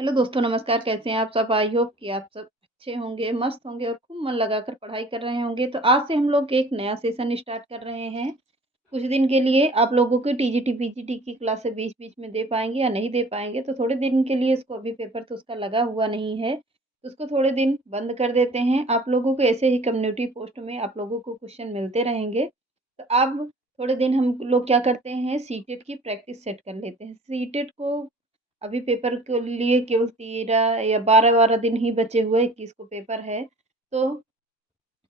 Hello दोस्तों, नमस्कार। कैसे हैं आप सब? आई होप कि आप सब अच्छे होंगे, मस्त होंगे और खूब मन लगाकर पढ़ाई कर रहे होंगे। तो आज से हम लोग एक नया सेशन स्टार्ट कर रहे हैं। कुछ दिन के लिए आप लोगों की टीजीटी, पीजीटी की क्लासें बीच-बीच में दे पाएँगे या नहीं दे पाएँगे, तो थोड़े दिन के लिए इसको अभी पेपर तो उसका लगा हुआ नहीं है, तो उसको थोड़े दिन बंद कर देते हैं। आप लोगों को ऐसे ही कम्युनिटी पोस्ट में आप लोगों को क्वेश्चन मिलते रहेंगे। तो अब थोड़े दिन हम लोग क्या करते हैं, सीटेट की प्रैक्टिस सेट कर लेते हैं। सीटेट को अभी पेपर के लिए केवल 13 या 12-12 दिन ही बचे हुए, 21 को पेपर है, तो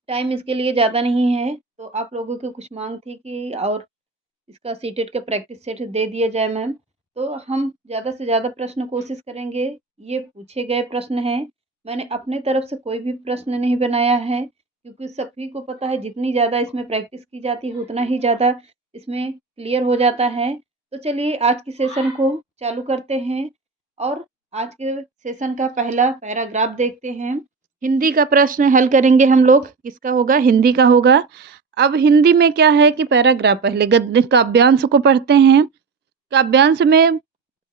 टाइम इसके लिए ज़्यादा नहीं है। तो आप लोगों की कुछ माँग थी कि और इसका सीटेट का प्रैक्टिस सेट दे दिया जाए मैम। तो हम ज़्यादा से ज़्यादा प्रश्न कोशिश करेंगे। ये पूछे गए प्रश्न हैं, मैंने अपने तरफ से कोई भी प्रश्न नहीं बनाया है, क्योंकि सभी को पता है जितनी ज़्यादा इसमें प्रैक्टिस की जाती है उतना ही ज़्यादा इसमें क्लियर हो जाता है। तो चलिए आज की सेशन को चालू करते हैं और आज के सेशन का पहला पैराग्राफ देखते हैं। हिंदी का प्रश्न हल करेंगे हम लोग। किसका होगा? हिंदी का होगा। अब हिंदी में क्या है कि पैराग्राफ पहले गद्य काव्यांश को पढ़ते हैं। काव्यांश में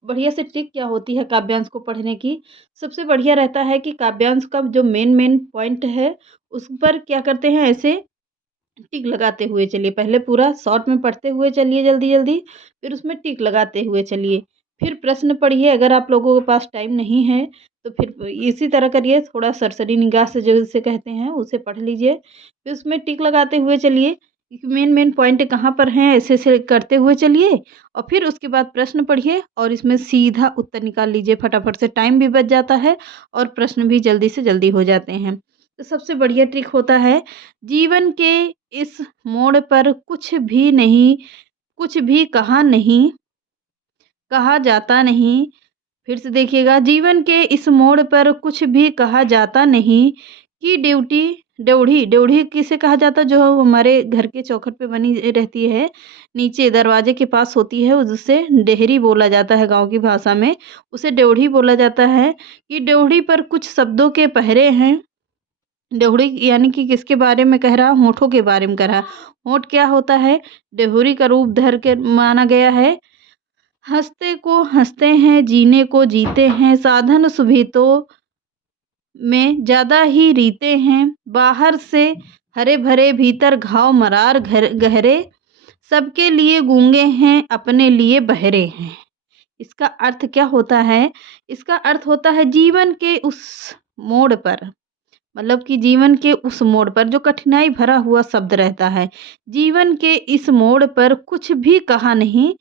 बढ़िया से ट्रिक क्या होती है काव्यांश को पढ़ने की? सबसे बढ़िया रहता है कि काव्यांश का जो मेन पॉइंट है, उस पर क्या करते हैं, ऐसे टिक लगाते हुए चलिए। पहले पूरा शॉर्ट में पढ़ते हुए चलिए जल्दी-जल्दी, फिर उसमें टिक लगाते हुए चलिए। फिर प्रश्न पढ़िए, अगर आप लोगों के पास टाइम नहीं है, तो फिर इसी तरह करिए, थोड़ा सरसरी निगाह से जो इसे कहते हैं, उसे पढ़ लीजिए। फिर उसमें टिक लगाते हुए चलिए, मेन पॉइंट कहाँ पर हैं, ऐसे-ऐसे करते हुए चलिए और फिर उसके बाद प्रश्न पढ़िए और इसमें सीधा उत्तर निकाल लीजिए फटाफट से। टाइम भी बच जाता है और प्रश्न भी जल्दी से जल्दी हो जाते हैं। तो सबसे बढ़िया ट्रिक होता है, जीवन के इस मोड़ पर कुछ भी कहा नहीं, कहा जाता नहीं। फिर से देखिएगा, जीवन के इस मोड़ पर कुछ भी कहा जाता नहीं कि ड्यूटी ड्योढ़ी ड्योढ़ी किसे कहा जाता है? जो हमारे घर के चौखट पे बनी रहती है, नीचे दरवाजे के पास होती है, उसे डेहरी बोला जाता है गाँव की भाषा में, उसे ड्योढ़ी बोला जाता है। कि ड्योढ़ी पर कुछ शब्दों के पहरे हैं। ड्योढ़ी यानी कि किसके बारे में कह रहा? होठों के बारे में कह रहा। होंठ क्या होता है? ड्योढ़ी का रूप धर के माना गया है। हँसते को हँसते हैं, जीने को जीते हैं, साधन सुविधाओं में ज़्यादा ही रीते हैं। बाहर से हरे भरे, भीतर घाव मरार गहरे, सबके लिए गूंगे हैं, अपने लिए बहरे हैं। इसका अर्थ क्या होता है? इसका अर्थ होता है जीवन के उस मोड़ पर, मतलब कि जीवन के उस मोड़ पर जो कठिनाई भरा हुआ शब्द रहता है, जीवन के इस मोड़ पर कुछ भी कहा नहीं,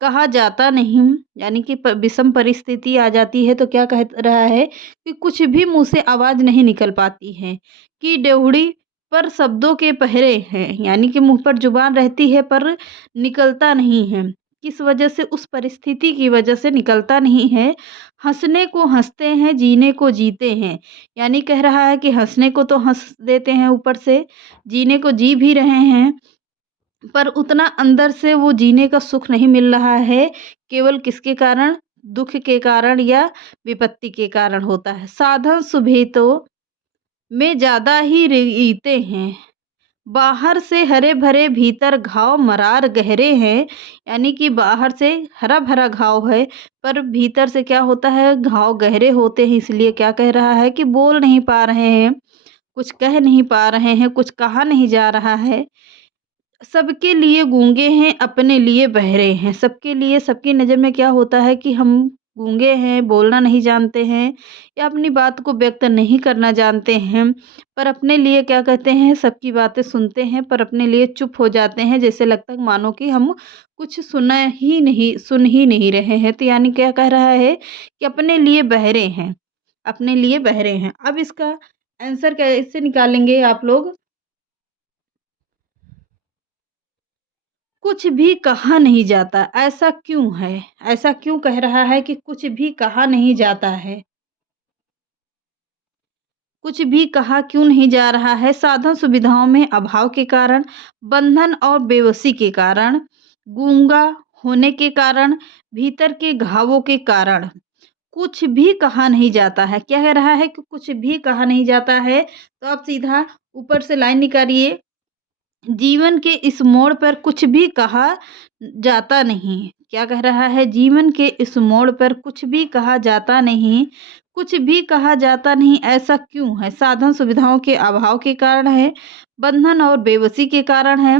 कहा जाता नहीं। यानी कि विषम परिस्थिति आ जाती है तो क्या कह रहा है कि कुछ भी मुंह से आवाज नहीं निकल पाती है। कि ड्योढ़ी पर शब्दों के पहरे हैं, यानी कि मुंह पर जुबान रहती है पर निकलता नहीं है। किस वजह से? उस परिस्थिति की वजह से निकलता नहीं है। हंसने को हंसते हैं, जीने को जीते हैं। यानी कह रहा है कि हँसने को तो हँस देते हैं ऊपर से, जीने को जी भी रहे हैं, पर उतना अंदर से वो जीने का सुख नहीं मिल रहा है। केवल किसके कारण? दुःख के कारण या विपत्ति के कारण होता है। साधन सुविधाओं में ज़्यादा ही रीते हैं। बाहर से हरे-भरे, भीतर घाव मरार गहरे हैं। यानी कि बाहर से हरा-भरा घाव है, पर भीतर से क्या होता है? घाव गहरे होते हैं। इसलिए क्या कह रहा है कि बोल नहीं पा रहे हैं, कुछ कह नहीं पा रहे हैं, कुछ कहा नहीं जा रहा है। सबके लिए गूंगे हैं, अपने लिए बहरे हैं। सबके लिए, सबकी नज़र में क्या होता है कि हम गूंगे हैं, बोलना नहीं जानते हैं या अपनी बात को व्यक्त नहीं करना जानते हैं, पर अपने लिए क्या कहते हैं, सबकी बातें सुनते हैं पर अपने लिए चुप हो जाते हैं। जैसे लगता है मानो कि हम कुछ सुन ही नहीं रहे हैं। तो यानी क्या कह रहा है कि अपने लिए बहरे हैं, अपने लिए बहरे हैं। अब इसका आंसर कैसे निकालेंगे आप लोग? कुछ भी कहा नहीं जाता, ऐसा क्यों है? ऐसा क्यों कह रहा है कि कुछ भी कहा नहीं जाता है? कुछ भी कहा क्यों नहीं जा रहा है? साधन सुविधाओं में अभाव के कारण, बंधन और बेबसी के कारण, गूंगा होने के कारण, भीतर के घावों के कारण। कुछ भी कहा नहीं जाता है। क्या कह रहा है कि कुछ भी कहा नहीं जाता है? तो आप सीधा ऊपर से लाइन निकालिए, जीवन के इस मोड़ पर कुछ भी कहा जाता नहीं। क्या कह रहा है, जीवन के इस मोड़ पर कुछ भी कहा जाता नहीं, कुछ भी कहा जाता नहीं, ऐसा क्यों है? साधन सुविधाओं के अभाव के कारण है, बंधन और बेबसी के कारण है,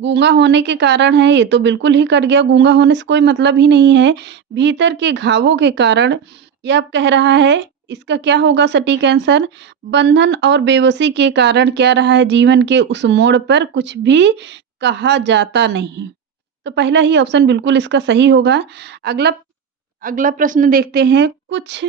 गूंगा होने के कारण है, ये तो बिल्कुल ही कट गया, गूंगा होने से कोई मतलब ही नहीं है, भीतर के घावों के कारण, या अब कह रहा है इसका क्या होगा सटीक आंसर, बंधन और बेबसी के कारण क्या रहा है, जीवन के उस मोड़ पर कुछ भी कहा जाता नहीं। तो पहला ही ऑप्शन बिल्कुल इसका सही होगा। अगला अगला प्रश्न देखते हैं, कुछ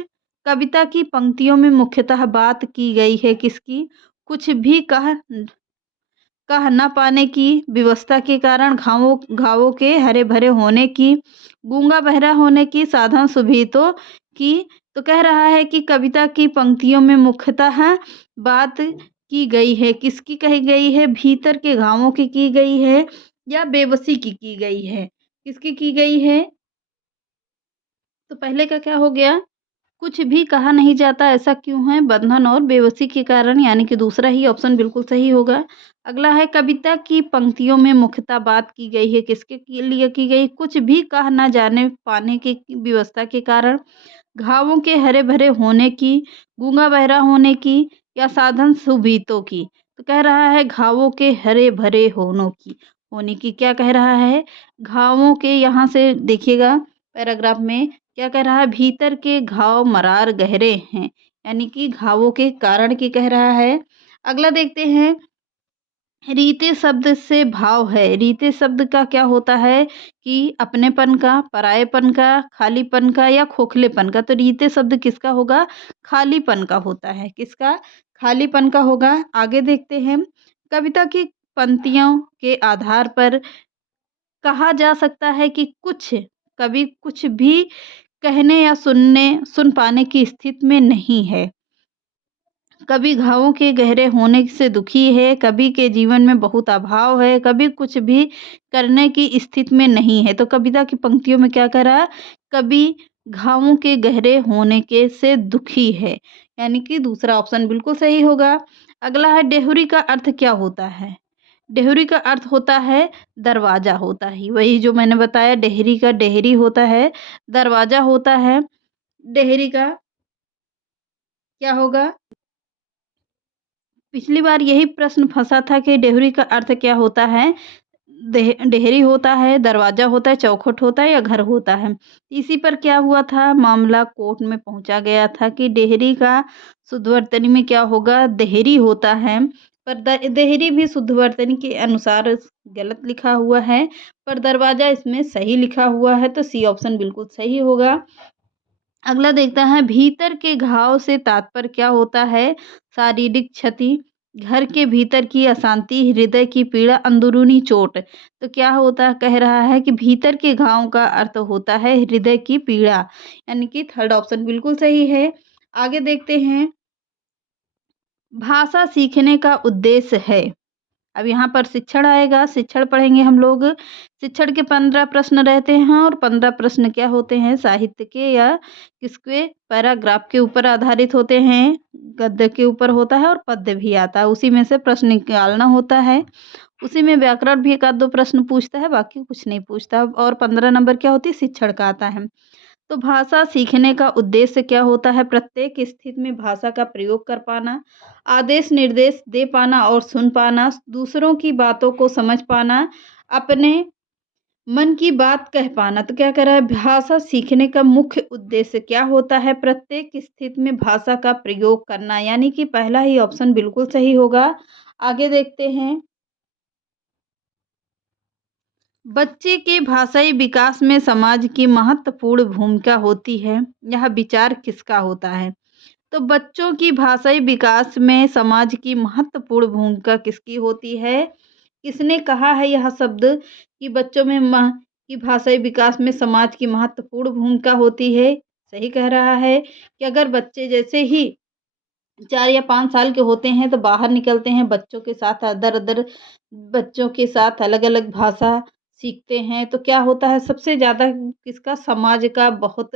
कविता की पंक्तियों में मुख्यतः बात की गई है किसकी, कुछ भी कह न पाने की, व्यवस्था के कारण, घावों घावों के हरे भरे होने की, गूंगा बहरा होने की, साधन सुविधाओं की। तो कह रहा है कि कविता की पंक्तियों में मुख्यतः बात की गई है, किसकी कही गई है, भीतर के घावों की गई है या बेबसी की गई है, किसकी की गई है? तो पहले का क्या हो गया, कुछ भी कहा नहीं जाता ऐसा क्यों है, बंधन और बेबसी के कारण, यानी कि दूसरा ही ऑप्शन बिल्कुल सही होगा। अगला है, कविता की पंक्तियों में मुख्यतः बात की गई है, किसके लिए की गई, कुछ भी कह ना जाने पाने की व्यवस्था के कारण, घावों के हरे भरे होने की, गूंगा बहरा होने की, या साधन सुविधाओं की। तो कह रहा है घावों के हरे भरे होने की क्या कह रहा है, घावों के, यहाँ से देखिएगा पैराग्राफ में क्या कह रहा है, भीतर के घाव मरार गहरे हैं, यानी कि घावों के कारण की कह रहा है। अगला देखते हैं, रीते शब्द से भाव है, रीते शब्द का क्या होता है कि अपनेपन का, परायेपन का, खालीपन का या खोखलेपन का। तो रीते शब्द किसका होगा, खालीपन का होता है, किसका, खालीपन का होगा। आगे देखते हैं, कविता की पंक्तियों के आधार पर कहा जा सकता है कि कुछ कवि कुछ भी कहने या सुन पाने की स्थिति में नहीं है, कभी घावों के गहरे होने से दुखी है, कभी के जीवन में बहुत अभाव है, कभी कुछ भी करने की स्थिति में नहीं है। तो कविता की पंक्तियों में क्या करा, कभी घावों के गहरे होने के से दुखी है, यानी कि दूसरा ऑप्शन बिल्कुल सही होगा। अगला है, डेहुरी का अर्थ क्या होता है, डेहुरी का अर्थ होता है दरवाजा होता है, वही जो मैंने बताया, डेहरी का डेहरी होता है, दरवाजा होता है, डेहरी का क्या होगा, पिछली बार यही प्रश्न फंसा था कि डेहरी का अर्थ क्या होता है, डेहरी होता है, दरवाजा होता है, चौखट होता है या घर होता है। इसी पर क्या हुआ था, मामला कोर्ट में पहुंचा गया था कि डेहरी का शुद्धवर्तनी में क्या होगा, देहरी होता है, पर देहरी भी शुद्धवर्तनी के अनुसार गलत लिखा हुआ है, पर दरवाजा इसमें सही लिखा हुआ है, तो सी ऑप्शन बिल्कुल सही होगा। अगला देखता है, भीतर के घाव से तात्पर्य क्या होता है, शारीरिक क्षति, घर के भीतर की अशांति, हृदय की पीड़ा, अंदरूनी चोट। तो क्या होता कह रहा है कि भीतर के घाव का अर्थ होता है हृदय की पीड़ा, यानी कि थर्ड ऑप्शन बिल्कुल सही है। आगे देखते हैं, भाषा सीखने का उद्देश्य है, अब यहाँ पर शिक्षण आएगा, शिक्षण पढ़ेंगे हम लोग। शिक्षण के 15 प्रश्न रहते हैं और 15 प्रश्न क्या होते हैं, साहित्य के या किसके, पैराग्राफ के ऊपर आधारित होते हैं, गद्य के ऊपर होता है और पद्य भी आता है, उसी में से प्रश्न निकालना होता है। उसी में व्याकरण भी एक आध दो प्रश्न पूछता है, बाकी कुछ नहीं पूछता। और 15 नंबर क्या होती है, शिक्षण का आता है। तो भाषा सीखने का उद्देश्य क्या होता है, प्रत्येक स्थिति में भाषा का प्रयोग कर पाना, आदेश निर्देश दे पाना और सुन पाना, दूसरों की बातों को समझ पाना, अपने मन की बात कह पाना। तो क्या कह रहा है, भाषा सीखने का मुख्य उद्देश्य क्या होता है, प्रत्येक स्थिति में भाषा का प्रयोग करना, यानी कि पहला ही ऑप्शन बिल्कुल सही होगा। आगे देखते हैं, बच्चे के भाषाई विकास में समाज की महत्वपूर्ण भूमिका होती है, यह विचार किसका होता है। तो बच्चों की भाषाई विकास में समाज की महत्वपूर्ण भूमिका किसकी होती है, किसने कहा है यह शब्द कि बच्चों में की भाषाई विकास में समाज की महत्वपूर्ण भूमिका होती है। सही कह रहा है कि अगर बच्चे जैसे ही 4 या 5 साल के होते हैं तो बाहर निकलते हैं, बच्चों के साथ अदर अदर बच्चों के साथ अलग अलग भाषा सीखते हैं, तो क्या होता है, सबसे ज़्यादा किसका, समाज का बहुत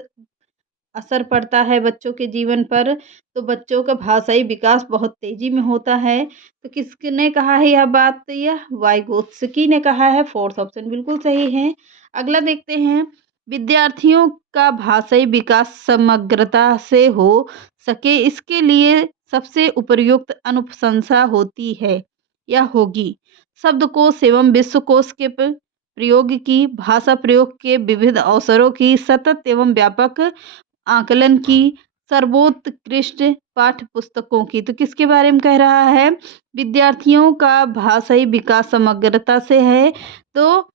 असर पड़ता है बच्चों के जीवन पर। तो बच्चों का भाषाई विकास बहुत तेजी में होता है। तो किसने कहा है यह बात, यह वाइगोत्स्की ने कहा है, फोर्थ ऑप्शन बिल्कुल सही है। अगला देखते हैं, विद्यार्थियों का भाषाई विकास समग्रता से हो सके, इसके लिए सबसे उपयुक्त अनुशंसा होती है या होगी शब्दकोश एवं विश्वकोश के प्रयोग की, भाषा प्रयोग के विविध अवसरों की, सतत एवं व्यापक आकलन की, सर्वोत्कृष्ट पाठ्य पुस्तकों की। तो किसके बारे में कह रहा है? विद्यार्थियों का भाषाई विकास समग्रता से है, तो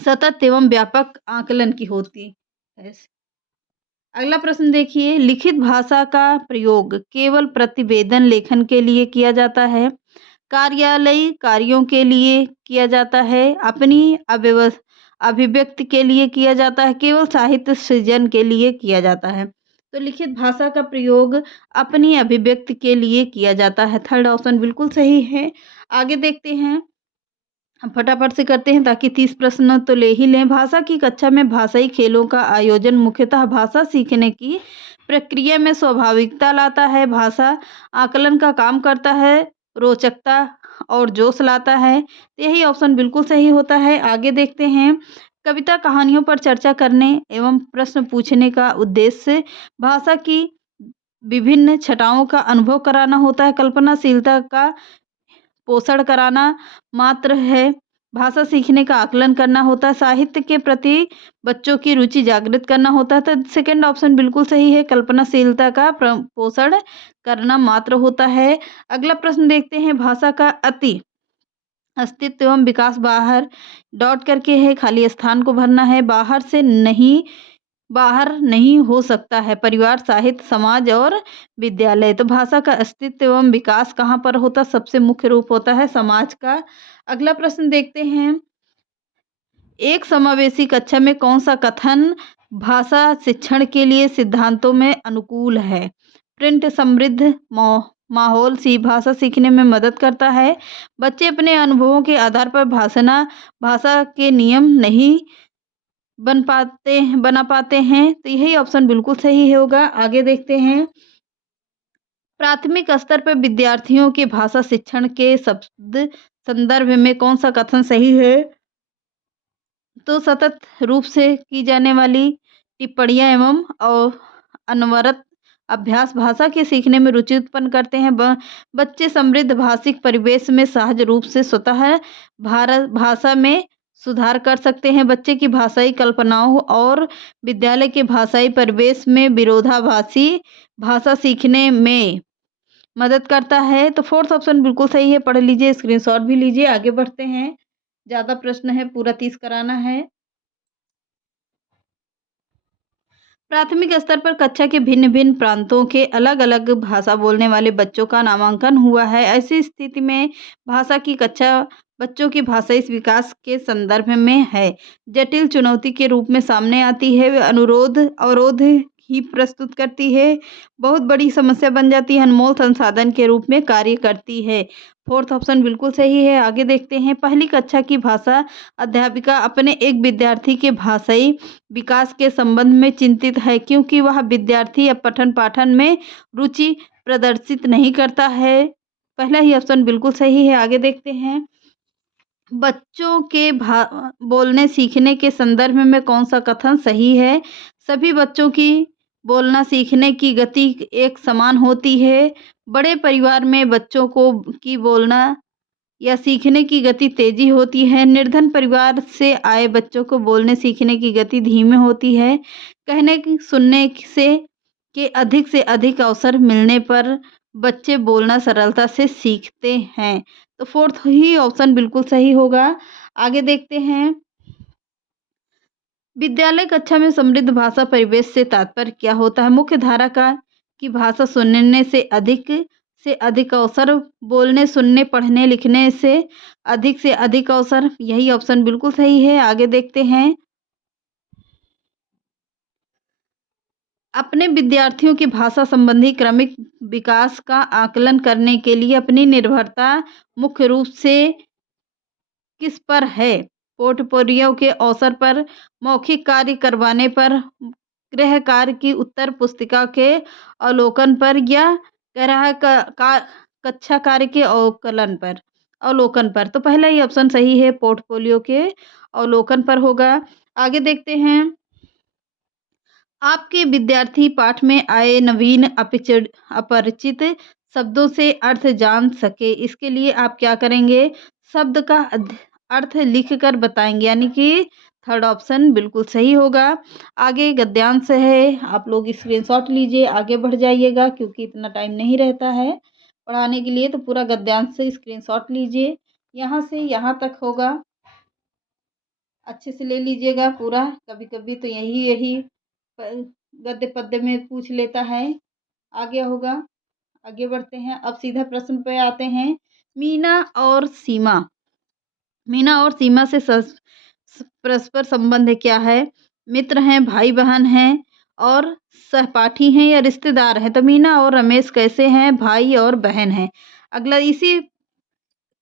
सतत एवं व्यापक आकलन की होती है। अगला प्रश्न देखिए, लिखित भाषा का प्रयोग केवल प्रतिवेदन लेखन के लिए किया जाता है, कार्यालयी कार्यों के लिए किया जाता है, अपनी अभिव्यक्ति के लिए किया जाता है, केवल साहित्य सृजन के लिए किया जाता है। तो लिखित भाषा का प्रयोग अपनी अभिव्यक्ति के लिए किया जाता है। थर्ड ऑप्शन बिल्कुल सही है। आगे देखते हैं, हम फटाफट से करते हैं ताकि 30 प्रश्न तो ले ही लें। भाषा की कक्षा में भाषाई खेलों का आयोजन मुख्यतः भाषा सीखने की प्रक्रिया में स्वाभाविकता लाता है, भाषा आकलन का काम करता है, रोचकता और जोश लाता है। तो यही ऑप्शन बिल्कुल सही होता है। आगे देखते हैं, कविता कहानियों पर चर्चा करने एवं प्रश्न पूछने का उद्देश्य भाषा की विभिन्न छटाओं का अनुभव कराना होता है, कल्पनाशीलता का पोषण कराना मात्र है, भाषा सीखने का आकलन करना होता है, साहित्य के प्रति बच्चों की रुचि जागृत करना होता है। तो सेकंड ऑप्शन बिल्कुल सही है, कल्पनाशीलता का पोषण करना मात्र होता है। अगला प्रश्न देखते हैं, भाषा का अति अस्तित्व एवं विकास बाहर डॉट करके है, खाली स्थान को भरना है, बाहर नहीं हो सकता है, परिवार, साहित्य, समाज और विद्यालय। तो भाषा का अस्तित्व एवं विकास कहाँ पर होता? सबसे मुख्य रूप होता है समाज का। अगला प्रश्न देखते हैं, एक समावेशी कक्षा में कौन सा कथन भाषा शिक्षण के लिए सिद्धांतों में अनुकूल है? प्रिंट समृद्ध माहौल सी भाषा सीखने में मदद करता है, बच्चे अपने अनुभवों के आधार पर भाषा के नियम नहीं बना पाते हैं। तो यही ऑप्शन बिल्कुल सही होगा। आगे देखते हैं, प्राथमिक स्तर पर विद्यार्थियों के भाषा शिक्षण के शब्द संदर्भ में कौन सा कथन सही है? तो सतत रूप से की जाने वाली टिप्पणियां एवं और अनवरत अभ्यास भाषा के सीखने में रुचि उत्पन्न करते हैं। बच्चे समृद्ध भाषिक परिवेश में सहज रूप से स्वतः भाषा में सुधार कर सकते हैं। बच्चे की भाषाई कल्पनाओं और विद्यालय के भाषाई परिवेश में विरोधाभासी भाषा सीखने में मदद करता है। तो फोर्थ ऑप्शन बिल्कुल सही है, पढ़ लीजिए, स्क्रीनशॉट भी लीजिए। आगे बढ़ते हैं, ज़्यादा प्रश्न है, पूरा 30 कराना है। प्राथमिक स्तर पर कक्षा के भिन्न भिन्न प्रांतों के अलग अलग भाषा बोलने वाले बच्चों का नामांकन हुआ है। ऐसी स्थिति में भाषा की कक्षा बच्चों की भाषाई विकास के संदर्भ में है जटिल चुनौती के रूप में सामने आती है, वे अवरोध ही प्रस्तुत करती है, बहुत बड़ी समस्या बन जाती है, अनमोल संसाधन के रूप में कार्य करती है। फोर्थ ऑप्शन बिल्कुल सही है। आगे देखते हैं, पहली कक्षा की भाषा अध्यापिका अपने एक विद्यार्थी के भाषाई विकास के संबंध में चिंतित है, क्योंकि वह विद्यार्थी अब पठन पाठन में रुचि प्रदर्शित नहीं करता है। पहला ही ऑप्शन बिल्कुल सही है। आगे देखते हैं, बच्चों के बोलने सीखने के संदर्भ में कौन सा कथन सही है? सभी बच्चों की बोलना सीखने की गति एक समान होती है। बड़े परिवार में बच्चों को की बोलना या सीखने की गति तेजी होती है। निर्धन परिवार से आए बच्चों को बोलने सीखने की गति धीमी होती है। कहने सुनने के अधिक से अधिक अवसर मिलने पर बच्चे बोलना सरलता से सीखते हैं। तो फोर्थ ही ऑप्शन बिल्कुल सही होगा। आगे देखते हैं, विद्यालय कक्षा में समृद्ध भाषा परिवेश से तात्पर्य क्या होता है? मुख्य धारा की भाषा सुनने से अधिक अवसर, बोलने सुनने पढ़ने लिखने से अधिक अवसर। यही ऑप्शन बिल्कुल सही है। आगे देखते हैं, अपने विद्यार्थियों की भाषा संबंधी क्रमिक विकास का आकलन करने के लिए अपनी निर्भरता मुख्य रूप से किस पर है? पोर्टफोलियो के अवसर पर, मौखिक कार्य करवाने पर, गृह कार्य की उत्तर पुस्तिका के अवलोकन पर, या कह रहा है कक्षा कार्य के अवलोकन पर। तो पहला ही ऑप्शन सही है, पोर्टफोलियो के अवलोकन पर होगा। आगे देखते हैं, आपके विद्यार्थी पाठ में आए नवीन अपरिचित शब्दों से अर्थ जान सके, इसके लिए आप क्या करेंगे? शब्द का अर्थ लिख कर बताएंगे, यानी कि थर्ड ऑप्शन बिल्कुल सही होगा। आगे गद्यांश है, आप लोग स्क्रीनशॉट लीजिए, आगे बढ़ जाइएगा क्योंकि इतना टाइम नहीं रहता है पढ़ाने के लिए, तो पूरा गद्यांश से स्क्रीनशॉट लीजिए। यहाँ से यहाँ तक होगा, अच्छे से ले लीजिएगा पूरा। कभी कभी तो यही यही गद्य पद्य में पूछ लेता है। आगे होगा, आगे बढ़ते हैं। अब सीधा प्रश्न पे आते हैं। मीना और सीमा, मीना और सीमा से परस्पर संबंध क्या है? मित्र हैं, भाई बहन हैं और सहपाठी हैं या रिश्तेदार हैं? तो मीना और रमेश कैसे हैं? भाई और बहन हैं। अगला इसी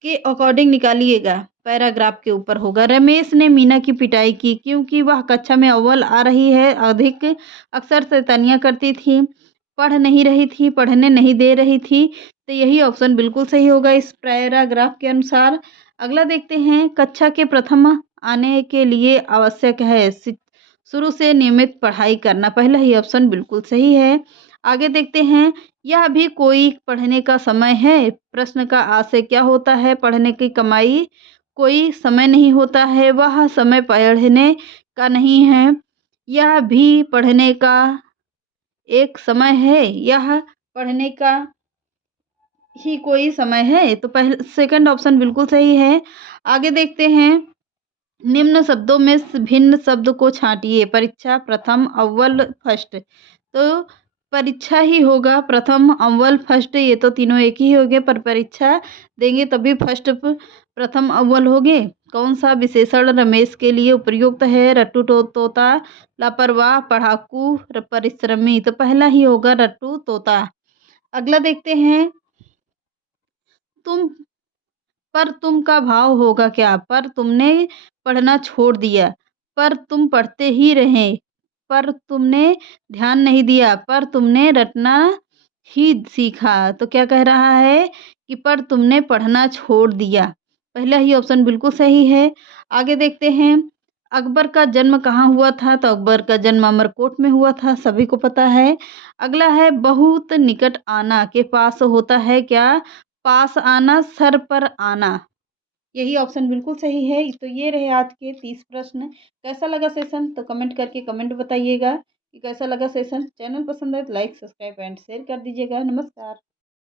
के अकॉर्डिंग निकालिएगा, पैराग्राफ के ऊपर होगा। रमेश ने मीना की पिटाई की क्योंकि वह कक्षा में अव्वल आ रही है, अधिक अक्सर शैतानियां करती थी, पढ़ नहीं रही थी, पढ़ने नहीं दे रही थी। तो यही ऑप्शन बिल्कुल सही होगा इस पैराग्राफ के अनुसार। अगला देखते हैं। कक्षा के प्रथम आने के लिए आवश्यक है शुरू से नियमित पढ़ाई करना, पहला ही ऑप्शन बिल्कुल सही है। आगे देखते हैं। यह भी कोई पढ़ने का समय है? प्रश्न का आशय क्या होता है? पढ़ने की कमाई कोई समय नहीं होता है, वह समय पढ़ने का नहीं है। यह भी पढ़ने का एक समय है, यह पढ़ने का ही कोई समय है। तो पहले सेकंड ऑप्शन बिल्कुल सही है। आगे देखते हैं। निम्न शब्दों में भिन्न शब्द को छांटिए। परीक्षा, प्रथम, अव्वल, फर्स्ट। तो परीक्षा ही होगा, प्रथम, अव्वल, फर्स्ट, ये तो तीनों एक ही हो गए, पर परीक्षा देंगे तभी फर्स्ट प्रथम अव्वल होगे। कौन सा विशेषण रमेश के लिए उपयुक्त है? रट्टू तोता, लापरवाह, पढ़ाकू, परिश्रमी। तो पहला ही होगा रट्टू तोता। अगला देखते हैं। तुम पर तुम का भाव होगा क्या? पर तुमने पढ़ना छोड़ दिया, पर तुम पढ़ते ही रहे, पर तुमने ध्यान नहीं दिया, पर तुमने रटना ही सीखा। तो क्या कह रहा है कि पर तुमने पढ़ना छोड़ दिया, पहला ही ऑप्शन बिल्कुल सही है। आगे देखते हैं। अकबर का जन्म कहाँ हुआ था? तो अकबर का जन्म अमरकोट में हुआ था, सभी को पता है। अगला है। बहुत निकट आना के पास होता है क्या? पास आना, सर पर आना। यही ऑप्शन बिल्कुल सही है। तो ये रहे आज के 30 प्रश्न। कैसा लगा सेशन? तो कमेंट करके कमेंट बताइएगा कि कैसा लगा सेशन। चैनल पसंद है तो लाइक, सब्सक्राइब एंड शेयर कर दीजिएगा। नमस्कार।